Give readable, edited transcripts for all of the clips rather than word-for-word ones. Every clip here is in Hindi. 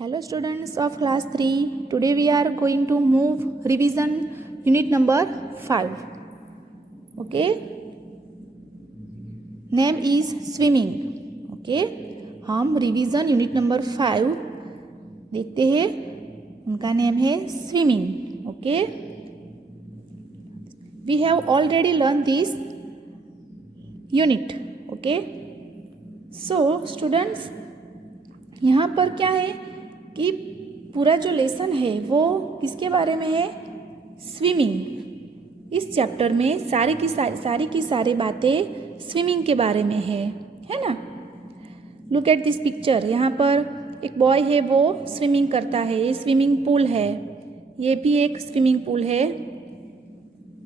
Hello students of class 3. Today we are going to move revision unit number 5. Okay. Name is swimming. Okay. हम रिवीजन यूनिट नंबर 5 देखते हैं. उनका नेम है swimming. Okay. We have already learn this unit. Okay. So students, यहाँ पर क्या है कि पूरा जो लेसन है वो किसके बारे में है? स्विमिंग. इस चैप्टर में सारी की सारी बातें स्विमिंग के बारे में है ना. Look at this picture. यहाँ पर एक बॉय है, वो स्विमिंग करता है. ये स्विमिंग पूल है, ये भी एक स्विमिंग पूल है,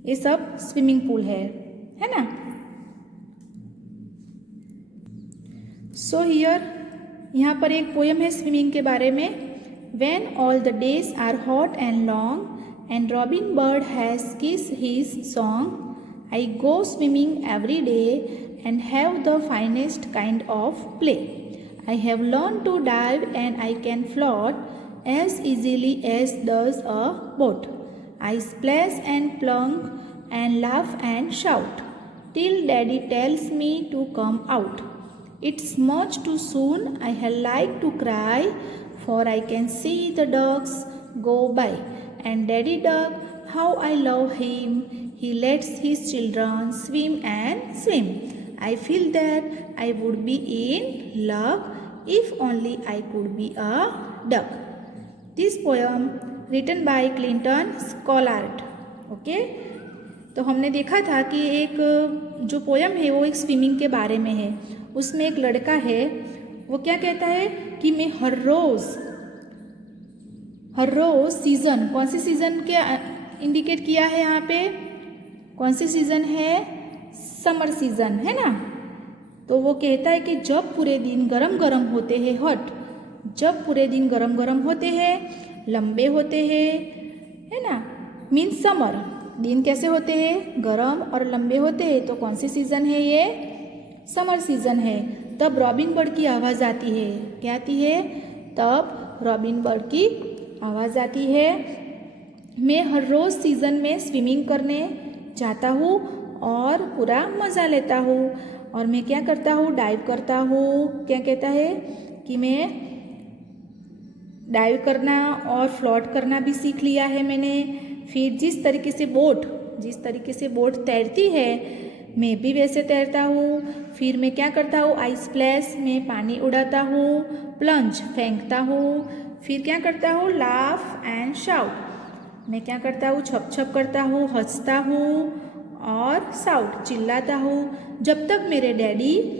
ये सब स्विमिंग पूल है ना. सो हियर यहाँ पर एक पोयम है स्विमिंग के बारे में. When all the days are hot and long and robin bird has kissed his song, I go swimming every day and have the finest kind of play. I have learned to dive and I can float as easily as does a boat. I splash and plunk and laugh and shout till daddy tells me to come out. It's much too soon, I like to cry, for I can see the ducks go by. And daddy duck, how I love him, he lets his children swim and swim. I feel that I would be in luck if only I could be a duck. This poem written by Clinton Scollart. Okay. तो हमने देखा था कि एक जो पोयम है वो एक स्विमिंग के बारे में है. उसमें एक लड़का है, वो क्या कहता है कि मैं हर रोज़ सीज़न, कौन सी सीज़न के इंडिकेट किया है यहाँ पे? कौन सी सीज़न है? समर सीज़न है ना. तो वो कहता है कि जब पूरे दिन गरम गरम होते हैं, जब पूरे दिन गरम गरम होते हैं, लंबे होते हैं, है ना. Means summer. दिन कैसे होते हैं? गरम और लंबे होते हैं. तो कौन सी सीज़न है ये? समर सीज़न है. तब रॉबिन बर्ड की आवाज़ आती है. क्या आती है? तब रॉबिन बर्ड की आवाज़ आती है. मैं हर रोज़ सीज़न में स्विमिंग करने जाता हूँ और पूरा मज़ा लेता हूँ. और मैं क्या करता हूँ? डाइव करता हूँ. क्या कहता है कि मैं डाइव करना और फ्लोट करना भी सीख लिया है मैंने. फिर जिस तरीके से बोट तैरती है, मैं भी वैसे तैरता हूँ. फिर मैं क्या करता हूँ? आई स्प्लैश, में पानी उड़ाता हूँ. प्लंज, फेंकता हूँ. फिर क्या करता हूँ? लाफ एंड शाउट, मैं क्या करता हूँ? छप छप करता हूँ, हंसता हूँ. और साउट, चिल्लाता हूँ. जब तक मेरे डैडी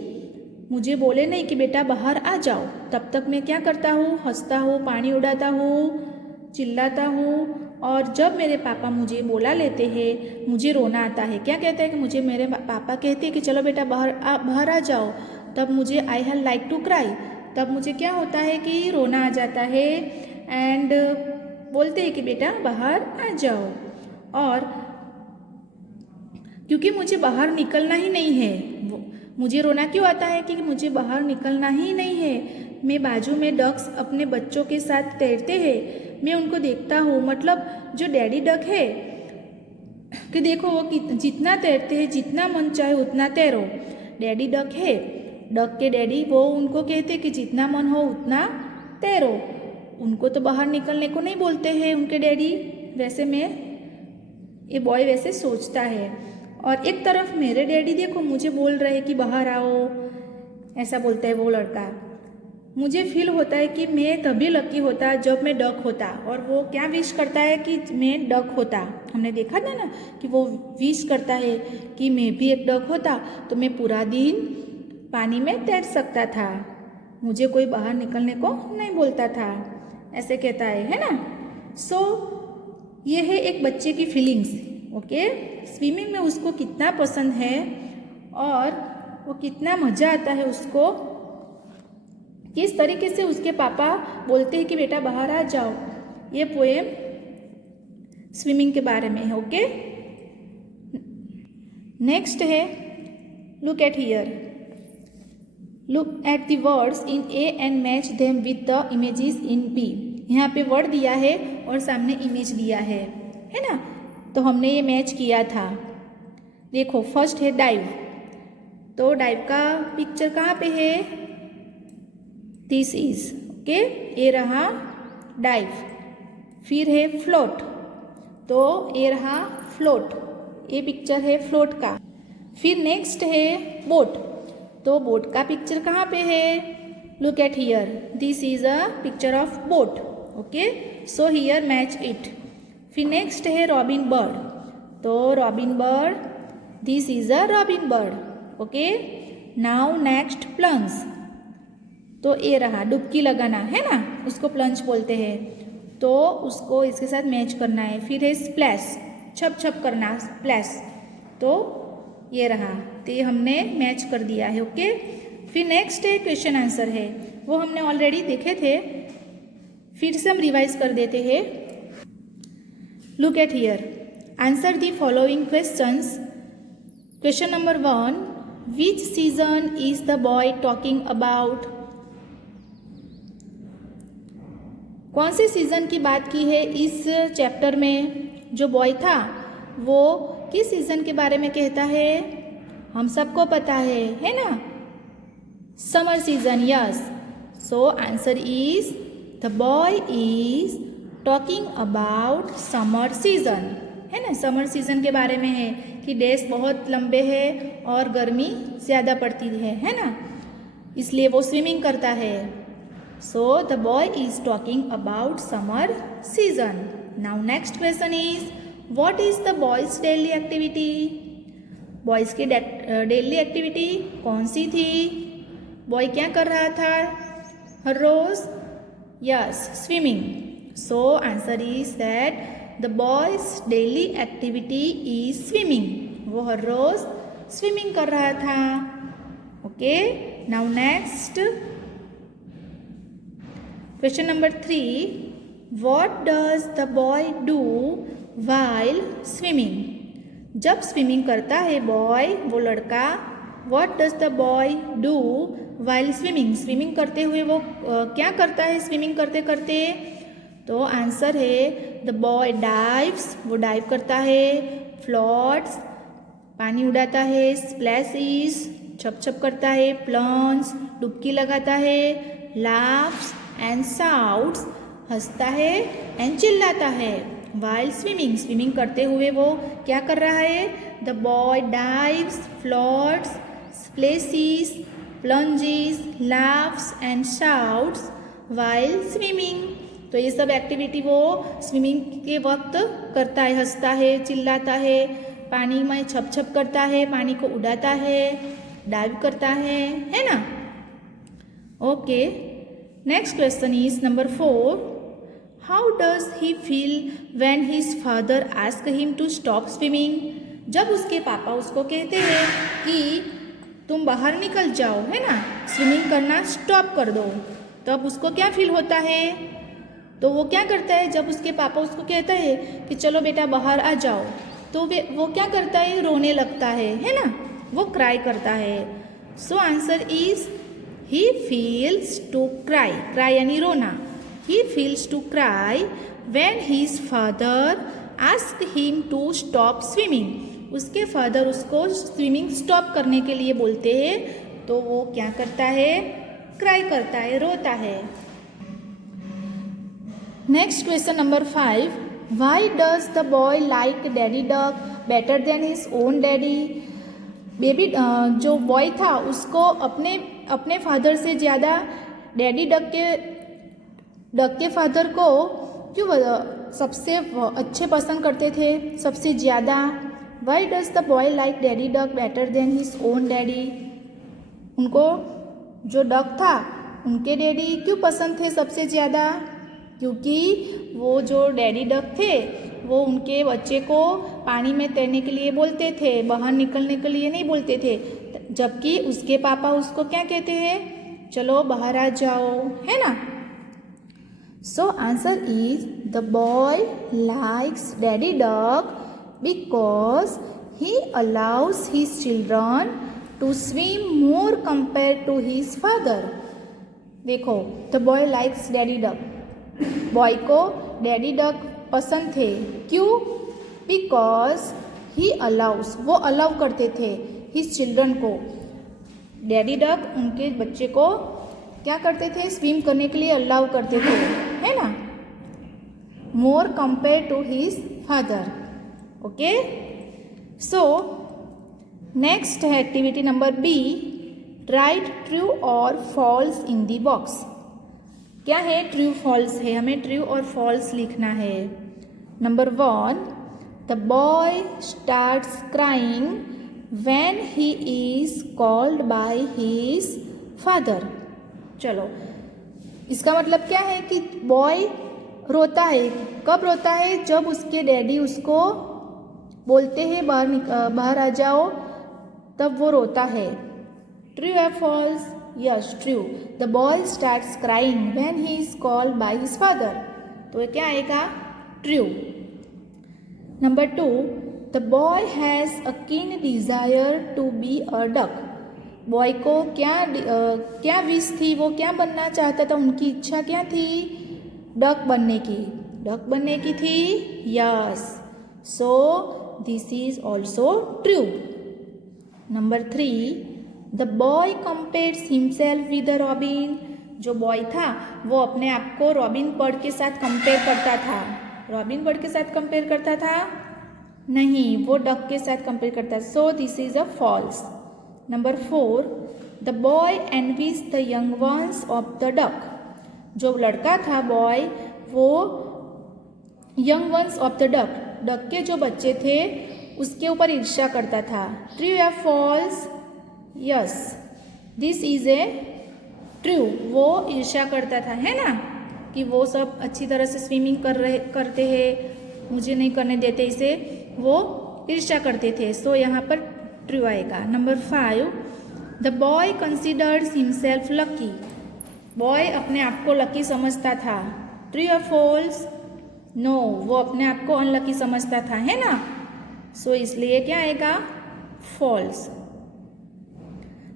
मुझे बोले नहीं कि बेटा बाहर आ जाओ, तब तक मैं क्या करता हूँ? हंसता हूँ, पानी उड़ाता हूँ, चिल्लाता हूँ. और जब मेरे पापा मुझे बोला लेते हैं, मुझे रोना आता है. क्या कहते हैं कि मुझे मेरे पापा कहते हैं कि चलो बेटा बाहर आ जाओ, तब मुझे I have like to cry, तब मुझे क्या होता है कि रोना आ जाता है. एंड बोलते हैं कि बेटा बाहर आ जाओ. और क्योंकि मुझे बाहर निकलना ही नहीं है, मुझे रोना क्यों आता है कि मुझे बाहर निकलना ही नहीं है. मैं बाजू में डक्स अपने बच्चों के साथ तैरते हैं, मैं उनको देखता हूँ. मतलब जो डैडी डक है कि देखो वो जितना तैरते हैं, जितना मन चाहे उतना तैरो. डैडी डक है, डक के डैडी वो उनको कहते कि जितना मन हो उतना तैरो. उनको तो बाहर निकलने को नहीं बोलते हैं उनके डैडी. वैसे ये बॉय वैसे सोचता है. और एक तरफ मेरे डैडी देखो मुझे बोल रहे कि बाहर आओ, ऐसा बोलता है वो लड़का. मुझे फील होता है कि मैं तभी लकी होता जब मैं डक होता. और वो क्या विश करता है कि मैं डक होता. हमने देखा था ना कि वो विश करता है कि मैं भी एक डक होता तो मैं पूरा दिन पानी में तैर सकता था, मुझे कोई बाहर निकलने को नहीं बोलता था, ऐसे कहता है ना. सो ये है एक बच्चे की फीलिंग्स. ओके. स्विमिंग में उसको कितना पसंद है और वो कितना मज़ा आता है उसको, किस तरीके से उसके पापा बोलते हैं कि बेटा बाहर आ जाओ. ये पोएम स्विमिंग के बारे में है. ओके. नेक्स्ट है, look at here. Look at the words in A and match them with the images in B. यहाँ पे वर्ड दिया है और सामने इमेज दिया है ना, तो हमने ये मैच किया था। देखो फर्स्ट है डाइव, तो डाइव का पिक्चर कहाँ पे है, दिस इज ओके, ये रहा डाइव। फिर है फ्लोट, तो ये रहा फ्लोट, ये पिक्चर है फ्लोट का। फिर नेक्स्ट है बोट, तो बोट का पिक्चर कहाँ पे है, look at here, this is a picture of boat okay, so here match it. फिर नेक्स्ट है रॉबिन बर्ड, तो robin bird, this is a robin bird okay. Now next plunge, तो ये रहा डुबकी लगाना है ना, उसको प्लंज बोलते हैं, तो उसको इसके साथ मैच करना है। फिर है स्प्लैश, छप छप करना स्प्लैश, तो ये रहा, तो ये हमने मैच कर दिया है ओके। फिर नेक्स्ट है क्वेश्चन आंसर है, वो हमने ऑलरेडी देखे थे, फिर से हम रिवाइज कर देते हैं। Look at here, answer the following questions. Question number 1, which season is the boy talking about. कौन से सीजन की बात की है इस चैप्टर में, जो बॉय था वो किस सीजन के बारे में कहता है, हम सबको पता है ना, summer season, yes. So answer is the boy is talking about summer season, है ना, समर सीजन के बारे में है कि डेज बहुत लंबे हैं और गर्मी ज़्यादा पड़ती है ना, इसलिए वो स्विमिंग करता है। So the boy is talking about summer season. Now next question is, what is the boy's daily activity. Boys की डेली एक्टिविटी कौन सी थी, बॉय क्या कर रहा था हर रोज, yes swimming. So answer is that the boy's daily activity is swimming, वो हर रोज स्विमिंग कर रहा था okay. Now next question number 3, what does the boy do while swimming. जब स्विमिंग करता है बॉय, वो लड़का, what does the boy do while swimming, swimming करते हुए वो क्या करता है स्विमिंग करते करते, तो आंसर है द बॉय डाइव्स, वो डाइव करता है, फ्लोट्स पानी उड़ाता है, स्प्लैशेस छप छप करता है, प्लंज डुबकी लगाता है, लाफ्स एंड शाउट्स हंसता है एंड चिल्लाता है। वाइल स्विमिंग, स्विमिंग करते हुए वो क्या कर रहा है, the boy dives, floats, splashes, plunges, laughs and shouts while swimming. तो ये सब एक्टिविटी वो स्विमिंग के वक्त करता है, हंसता है, चिल्लाता है, पानी में छप छप करता है, पानी को उड़ाता है, डाइव करता है ना okay. Next question is number 4, how does he feel when his father ask him to stop swimming. जब उसके पापा उसको कहते हैं कि तुम बाहर निकल जाओ, है ना, स्विमिंग करना स्टॉप कर दो, तब उसको क्या फील होता है, तो वो क्या करता है, जब उसके पापा उसको कहता है कि चलो बेटा बाहर आ जाओ, तो वो क्या करता है, रोने लगता है ना, वो क्राई करता है। So answer is he feels to cry, cry यानी रोना, he feels to cry when his father ask him to stop swimming. उसके फादर उसको स्विमिंग स्टॉप करने के लिए बोलते हैं, तो वो क्या करता है, क्राई करता है, रोता है। Next question number 5, why does the boy like daddy duck better than his own daddy. Baby जो बॉय था उसको अपने फादर से ज़्यादा डैडी डक के फादर को क्यों सबसे अच्छे पसंद करते थे, सबसे ज़्यादा। Why does the boy like daddy duck better than his own daddy. उनको जो डक था उनके डैडी क्यों पसंद थे सबसे ज़्यादा, क्योंकि वो जो डैडी डक थे वो उनके बच्चे को पानी में तैरने के लिए बोलते थे, बाहर निकलने के लिए नहीं बोलते थे, जबकि उसके पापा उसको क्या कहते हैं, चलो बाहर आ जाओ, है ना। So answer is the boy likes daddy duck because he allows his children to swim more compare to his father. देखो, the boy likes daddy duck. Boy को डैडी डक पसंद थे। क्यों? बिकॉज ही अलाउस, वो अलाउ करते थे हिज चिल्ड्रन को। डैडी डक उनके बच्चे को क्या करते थे? स्विम करने के लिए अलाउ करते थे, है ना। More compare to his father. Okay, so next है activity number B, write true और फॉल्स इन दी बॉक्स। क्या है? ट्रू फॉल्स है, हमें ट्रू और फॉल्स लिखना है। Number 1, the boy starts crying when he is called by his father. चलो, इसका मतलब क्या है कि बॉय रोता है। कब रोता है? जब उसके डैडी उसको बोलते हैं बाहर आ जाओ, तब वो रोता है। ट्रू या false? Yes, true. The boy starts crying when he is called by his father. तो ये क्या आएगा? True. Number 2, the boy has a keen desire to be a duck. Boy को क्या विश थी? वो क्या बनना चाहता था? उनकी इच्छा क्या थी? डक बनने की। डक बनने की थी। Yes, so this is also true. Number 3, the boy compares himself with robin. जो बॉय था वो अपने आप को रॉबिन बर्ड के साथ कंपेयर करता था। रॉबिन बर्ड के साथ कंपेयर करता था? नहीं, वो डक के साथ कंपेयर करता। So this is a false. Number 4, the boy envies the young ones of the duck. जो लड़का था बॉय, वो young ones of the duck, duck के जो बच्चे थे उसके ऊपर ईर्ष्या करता था। ट्रू या false? Yes, this is a true. वो ईर्ष्या करता था, है ना, कि वो सब अच्छी तरह से स्विमिंग करते हैं, मुझे नहीं करने देते, इसे वो ईर्ष्या करते थे। सो यहाँ पर ट्रू आएगा। Number 5, the boy considers himself lucky. Boy अपने आप को लकी समझता था। ट्रू या फॉल्स? नो, वो अपने आप को अनलकी समझता था, है ना। सो इसलिए क्या आएगा? False.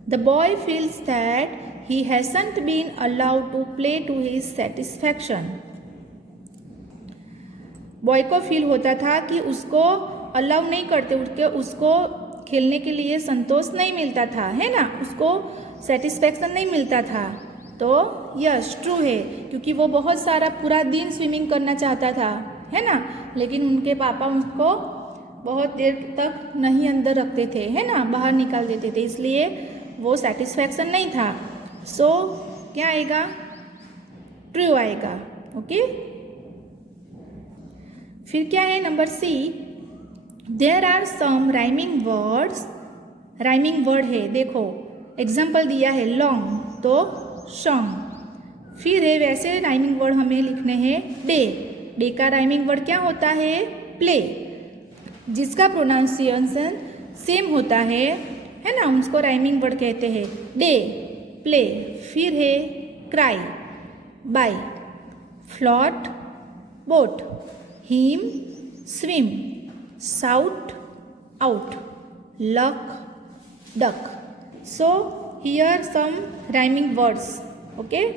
The boy feels that he hasn't been allowed to play to his satisfaction. Boy को फील होता था कि उसको अलाउ नहीं करते, उसको खेलने के लिए संतोष नहीं मिलता था, है ना, उसको सेटिस्फैक्शन नहीं मिलता था। तो यस, ट्रू है, क्योंकि वो बहुत सारा पूरा दिन स्विमिंग करना चाहता था, है ना, लेकिन उनके पापा उसको बहुत देर तक नहीं अंदर रखते थे, है ना, बाहर निकाल देते थे, इसलिए वो सेटिस्फैक्शन नहीं था। सो क्या आएगा? ट्रू आएगा। ओके, फिर क्या है? Number C, there are some rhyming words. Rhyming word है, देखो एग्जाम्पल दिया है लॉन्ग, तो सॉन्ग। फिर है वैसे राइमिंग वर्ड हमें लिखने हैं डे। डे का राइमिंग वर्ड क्या होता है? प्ले। जिसका प्रोनाउंसिएशन सेम होता है ना, उसको राइमिंग वर्ड कहते हैं। Day, play. फिर है cry, by, float, boat, him, swim, shout, out, luck, duck. So here some rhyming words. Okay,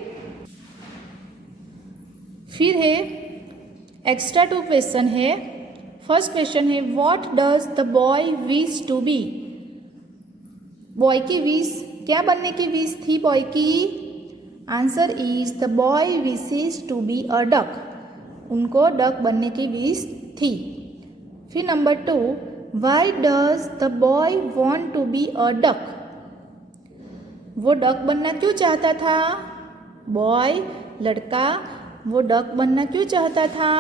फिर है एक्स्ट्रा 2 क्वेश्चन है। फर्स्ट क्वेश्चन है, what does the boy wish to be. Boy की विश, क्या बनने की विश थी बॉय की? Answer is the boy wishes to be a duck. उनको डक बनने की विश थी। फिर number 2, why does the boy want to be a duck. वो डक बनना क्यों चाहता था? बॉय, लड़का, वो डक बनना क्यों चाहता था?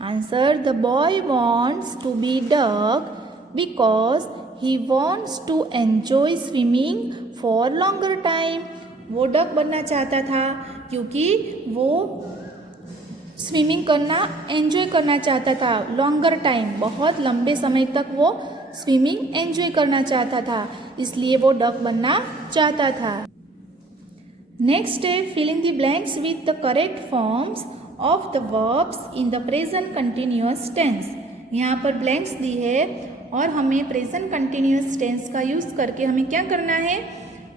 Answer, the boy wants to be duck because he wants to enjoy swimming for longer time. वो डक बनना चाहता था क्योंकि वो स्विमिंग करना एंजॉय करना चाहता था। लॉन्गर टाइम, बहुत लंबे समय तक वो स्विमिंग एंजॉय करना चाहता था, इसलिए वो डक बनना चाहता था। नेक्स्ट है filling the blanks with the correct forms of the verbs in the present continuous tense. यहाँ पर ब्लैंक्स दी है और हमें प्रेजेंट कंटिन्यूअस टेंस का यूज़ करके हमें क्या करना है,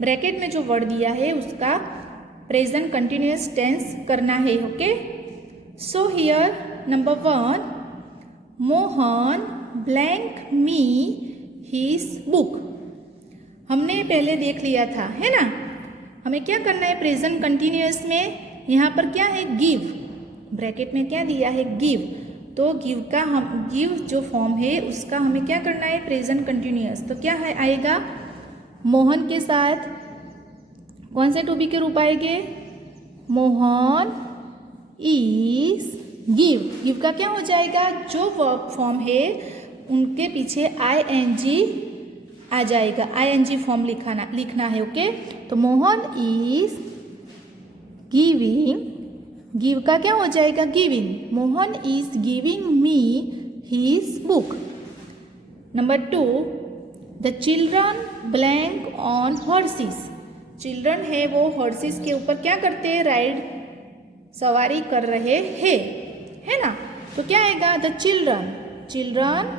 ब्रैकेट में जो वर्ड दिया है उसका प्रेजेंट कंटिन्यूअस टेंस करना है. Okay, so here number 1, Mohan blank me his book. हमने पहले देख लिया था, है ना. हमें क्या करना है प्रेजेंट कंटिन्यूअस में, यहाँ पर क्या है, गिव. ब्रैकेट में क्या दिया है, गिव. तो गिव जो फॉर्म है उसका हमें क्या करना है, प्रेजेंट कंटिन्यूअस. तो क्या है आएगा, मोहन के साथ कौन से टू बी के रूप आएंगे, मोहन इज गिव. गिव का क्या हो जाएगा, जो वर्ब फॉर्म है उनके पीछे ING आ जाएगा. ING फॉर्म लिखना है. ओके, तो मोहन इज गिविंग, गिव का क्या हो जाएगा, giving. Mohan is giving me his book. Number 2, the children blank on horses. Children है वो हॉर्सेस के ऊपर क्या करते हैं, राइड, सवारी कर रहे हैं, है ना. तो क्या आएगा, द चिल्ड्रन. चिल्ड्रन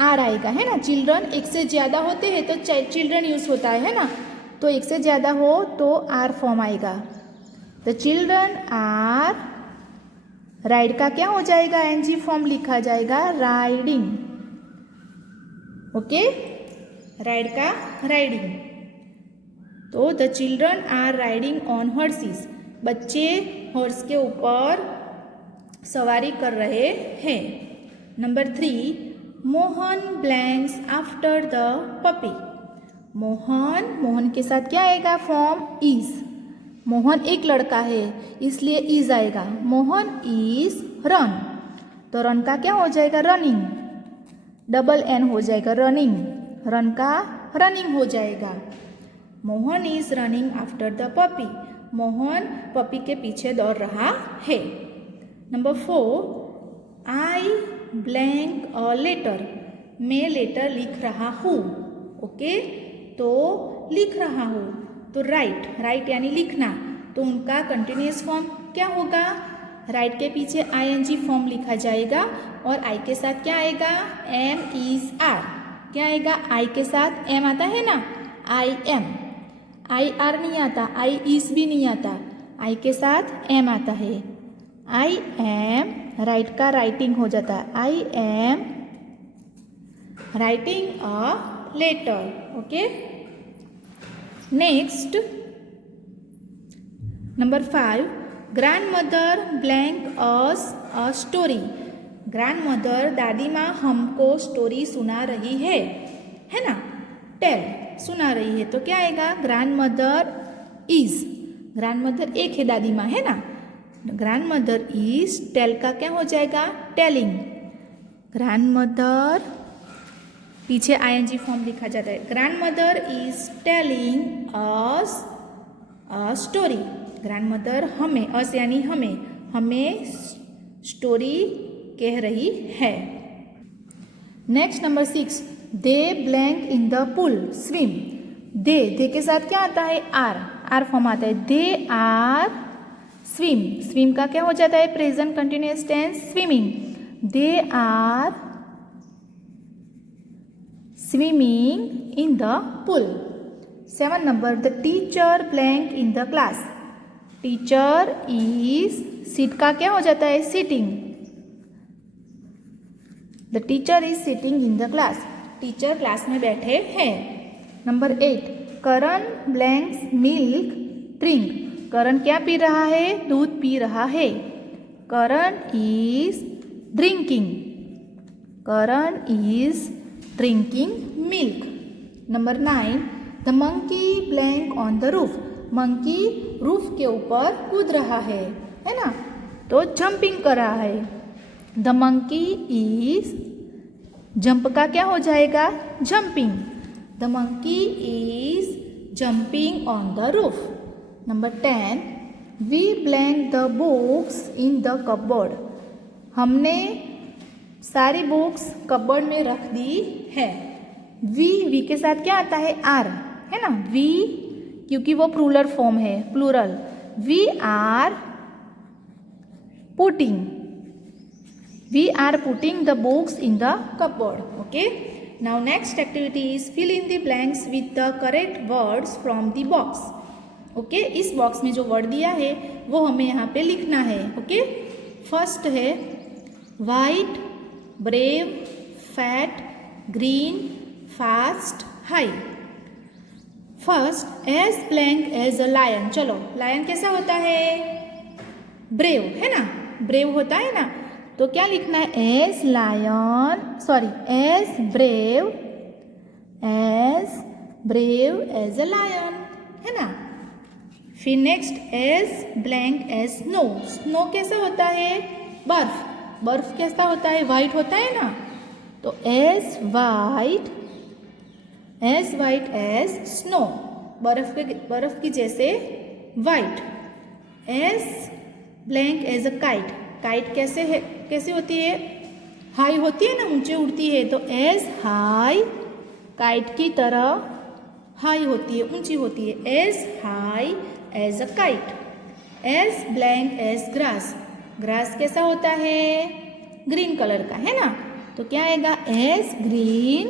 आर आएगा, है ना. चिल्ड्रन एक से ज़्यादा होते हैं तो चिल्ड्रन यूज़ होता है ना. तो एक से ज़्यादा हो तो आर फॉर्म आएगा. द चिल्ड्रन आर, राइड का क्या हो जाएगा, ING फॉर्म लिखा जाएगा, राइडिंग. ओके, राइड का राइडिंग. तो the children are riding on horses. बच्चे हॉर्स के ऊपर सवारी कर रहे हैं. Number 3, Mohan blanks after the puppy. Mohan के साथ क्या आएगा, फॉर्म इज. मोहन एक लड़का है इसलिए इज आएगा. Mohan is run. तो रन का क्या हो जाएगा, रनिंग. डबल N हो जाएगा, रनिंग. रन का रनिंग हो जाएगा. Mohan is running after the puppy. Mohan puppy के पीछे दौड़ रहा है. Number 4, I blank a letter. मैं लेटर लिख रहा हूँ. ओके, तो लिख रहा हूँ. तो राइट यानी लिखना. तो उनका कंटिन्यूअस फॉर्म क्या होगा, राइट के पीछे ING फॉर्म लिखा जाएगा और I के साथ क्या आएगा, M is R. क्या आएगा, I के साथ M आता है ना, I am. I R नहीं आता, I is भी नहीं आता, I के साथ M आता है. I am, राइट का राइटिंग हो जाता है. I am writing a letter. Okay, next number 5, grandmother blank us a story. Grandmother, दादी माँ हमको स्टोरी सुना रही है ना. टेल, सुना रही है. तो क्या आएगा, ग्रैंडमदर इज. ग्रैंडमदर एक है दादी माँ, है ना. ग्रैंडमदर इज, टेल का क्या हो जाएगा, टेलिंग. ग्रैंडमदर पीछे ING फॉर्म लिखा जाता है. Grandmother is telling us a story. Grandmother हमें, अस यानी हमें स्टोरी कह रही है. Next number 6, they blank in the pool swim. They के साथ क्या आता है, आर फॉर्म आता है. दे आर स्विम का क्या हो जाता है, present continuous tense, swimming. They are swimming in the pool. 7 number, the teacher blank in the class. Teacher is, seat का क्या हो जाता है, sitting. The teacher is sitting in the class. Teacher class में बैठे हैं. Number 8, Karan blanks milk drink. Karan क्या पी रहा है, दूध पी रहा है. Karan is drinking. Karan is drinking milk. Number 9, the monkey blank on the roof. Monkey roof के ऊपर कूद रहा है ना. तो जंपिंग कर रहा है. द मंकी इज, जंप का क्या हो जाएगा, jumping. The monkey is jumping on the roof. Number 10, we blank the books in the cupboard. हमने सारी बुक्स कपबोर्ड में रख दी है. वी के साथ क्या आता है, आर, है ना. वी क्योंकि वो प्लूरल फॉर्म है, plural. We are putting We are putting the books in the cupboard. Okay. Now next activity is fill in the blanks with the correct words from the box. Okay इस बॉक्स में जो वर्ड दिया है वो हमें यहाँ पे लिखना है. ओके फर्स्ट है white, brave, fat, green, fast, high. First as blank as a lion. चलो लायन कैसा होता है? ब्रेव है ना, ब्रेव होता है ना. तो क्या लिखना है? As lion, sorry as brave as a lion है ना. फिर next as blank as snow. Snow कैसा होता है? बर्फ. बर्फ कैसा होता है? वाइट होता है ना. तो एज वाइट एज स्नो. बर्फ की जैसे white. As blank as a kite. Kite कैसे होती है? हाई होती है ना, ऊंचे उड़ती है. तो एज हाई, काइट की तरह हाई होती है, ऊंची होती है. As high as a kite. As blank as grass. Grass कैसा होता है? ग्रीन कलर का है ना. तो क्या आएगा? As green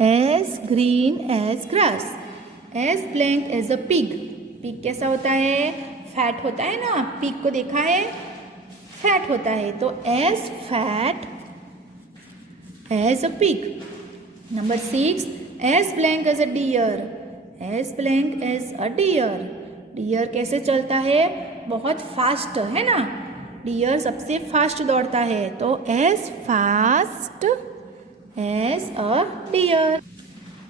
as grass. As blank as a pig. Pig कैसा होता है? फैट होता है ना. पिग को देखा है? फैट होता है. तो as fat as a pig. Number 6 as blank as a deer. As blank as a deer. Deer कैसे चलता है? बहुत फास्ट है ना. डियर सबसे फास्ट दौड़ता है. तो as fast as a deer.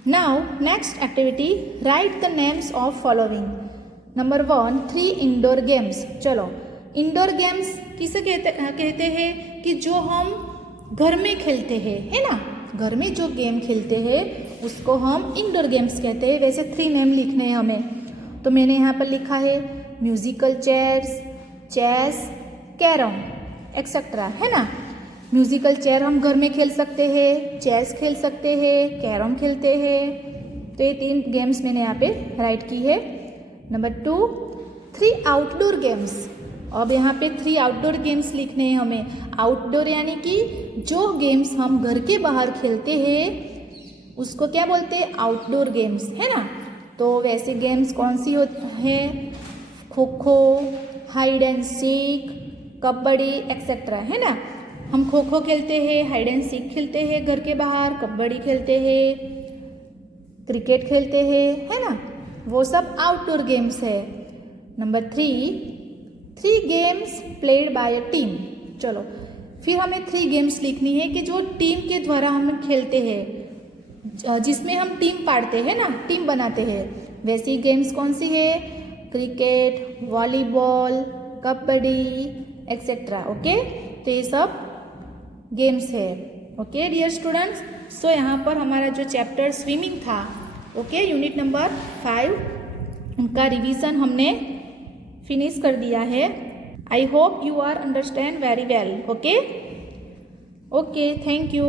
Now next activity write the names of following. Number 1 3 indoor games. चलो इंडोर गेम्स किसे कहते हैं? कि जो हम घर में खेलते हैं है ना. घर में जो गेम खेलते हैं उसको हम इंडोर गेम्स कहते हैं. वैसे 3 नेम लिखने हैं हमें. तो मैंने यहाँ पर लिखा है musical chairs, chess, carrom etcetera है ना. म्यूजिकल चेयर हम घर में खेल सकते हैं, चेस खेल सकते हैं, कैरम खेलते हैं. तो ये 3 गेम्स मैंने यहाँ पे राइट की है. Number 2 3 outdoor games. अब यहाँ पे 3 आउटडोर गेम्स लिखने हैं हमें. आउटडोर यानी कि जो गेम्स हम घर के बाहर खेलते हैं उसको क्या बोलते हैं? आउटडोर गेम्स है ना. तो वैसे गेम्स कौन सी है? Kho kho, hide and seek, kabaddi etcetera है ना. हम खो खो खेलते हैं, हाइड एंड सीक खेलते हैं घर के बाहर, कबड्डी खेलते हैं, क्रिकेट खेलते हैं है ना. वो सब आउटडोर गेम्स है. Number 3 games played by a team. चलो फिर हमें 3 गेम्स लिखनी है कि जो टीम के द्वारा हम खेलते हैं, जिसमें हम टीम पाड़ते हैं ना, टीम बनाते हैं. वैसी गेम्स कौन सी है? Cricket, volleyball, kabaddi etcetera. Okay तो ये सब गेम्स है. Okay dear students. सो यहाँ पर हमारा जो चैप्टर स्विमिंग था, ओके यूनिट नंबर 5, उनका रिवीजन हमने फिनिश कर दिया है. I hope you are understand very well. Okay thank you.